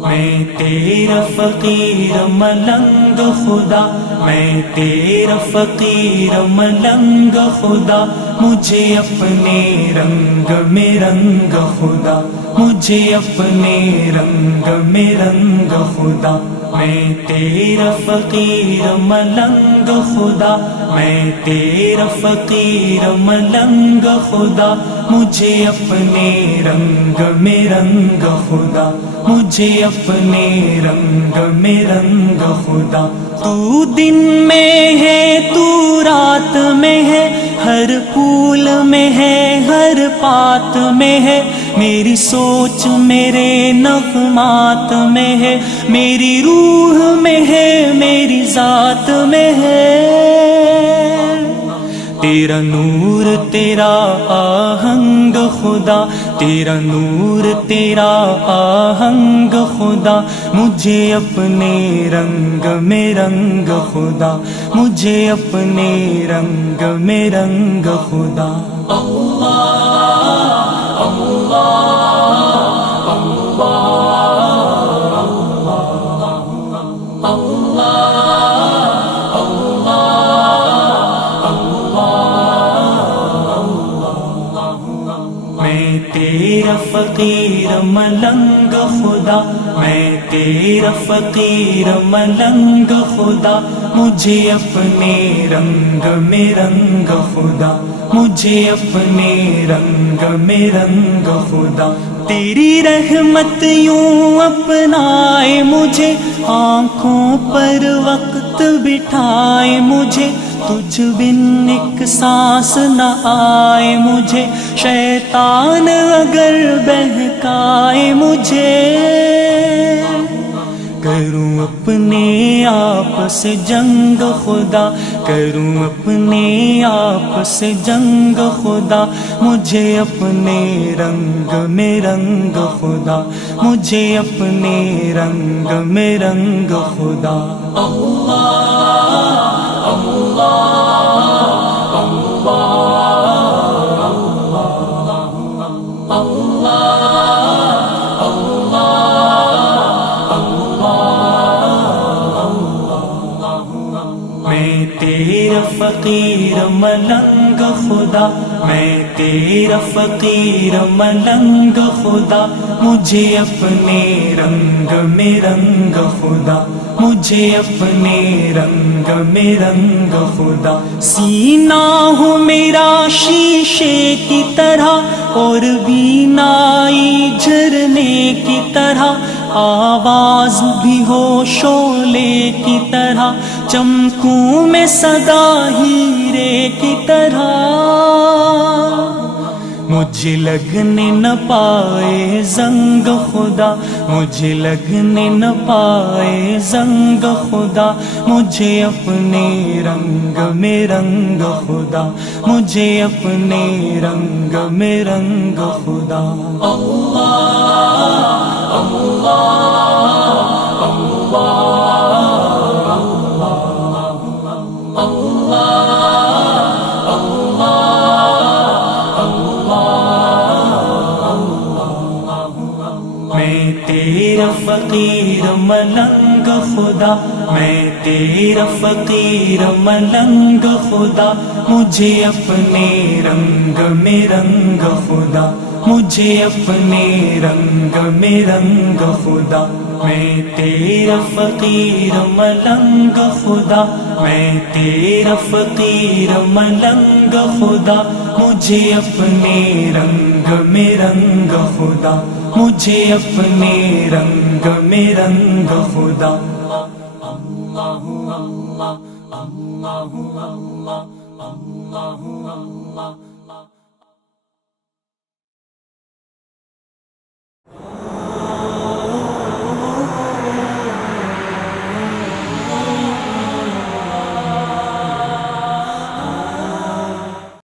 میں تیرا فقیر ملنگ خدا، میں تیرا فقیر ملنگ خدا، مجھے اپنے رنگ میں رنگ خدا، مجھے اپنے رنگ میں رنگ خدا۔ میں تیرا فقیر ملنگ خدا، میں تیرا فقیر ملنگ خدا، مجھے اپنے رنگ میں رنگ خدا، مجھے اپنے رنگ میں رنگ خدا۔ تو دن میں ہے تو رات میں ہے، ہر پھول میں ہے ہر پات میں ہے، میری سوچ میرے نغمات میں ہے، میری روح میں ہے میری ذات میں ہے۔ تیرا نور تیرا آہنگ خدا، تیرا نور تیرا آہنگ خدا، مجھے اپنے رنگ میں رنگ خدا، مجھے اپنے رنگ میں رنگ خدا۔ میں تیرا فقیر ملنگ خدا، میں تیرا فقیر ملنگ خدا، مجھے اپنے رنگ میں رنگ خدا، مجھے اپنے رنگ میں رنگ خدا۔ تیری رحمت یوں اپنائے مجھے، آنکھوں پر وقت بٹھائے مجھے، تجھ بن ایک سانس نہ آئے مجھے، شیطان اگر بہکائے مجھے، کروں اپنے آپ سے جنگ خدا، کروں اپنے آپ سے جنگ خدا، مجھے اپنے رنگ میں رنگ خدا، مجھے اپنے رنگ میں رنگ خدا۔ میں تیرا فقیر ملنگ خدا، میں تیرا فقیر ملنگ خدا، مجھے اپنے رنگ میں رنگ خدا، مجھے اپنے رنگ میں رنگ خدا۔ سینہ ہو میرا شیشے کی طرح، اور بینائی جھرنے کی طرح، آواز بھی ہو شعلے کی طرح، چمکوں میں سدا ہیرے کی طرح، مجھے لگنے نہ پائے زنگ خدا، مجھے لگنے نہ پائے زنگ خدا، مجھے اپنے رنگ میں رنگ خدا، مجھے اپنے رنگ میں رنگ خدا۔ میں تیرا فقیر ملنگ خدا، میں تیرا فقیر ملنگ خدا، مجھے اپنے رنگ میں رنگ خدا، مجھے اپنے رنگ میں رنگ خدا۔ میں تیرا فقیر ملنگ خدا، میں تیرا فقیر ملنگ خدا، مجھے اپنے رنگ میں رنگ خدا، مجھے اپنے رنگ میں رنگ خدا۔ اللہ اللہ اللہ اللہ اللہ اللہ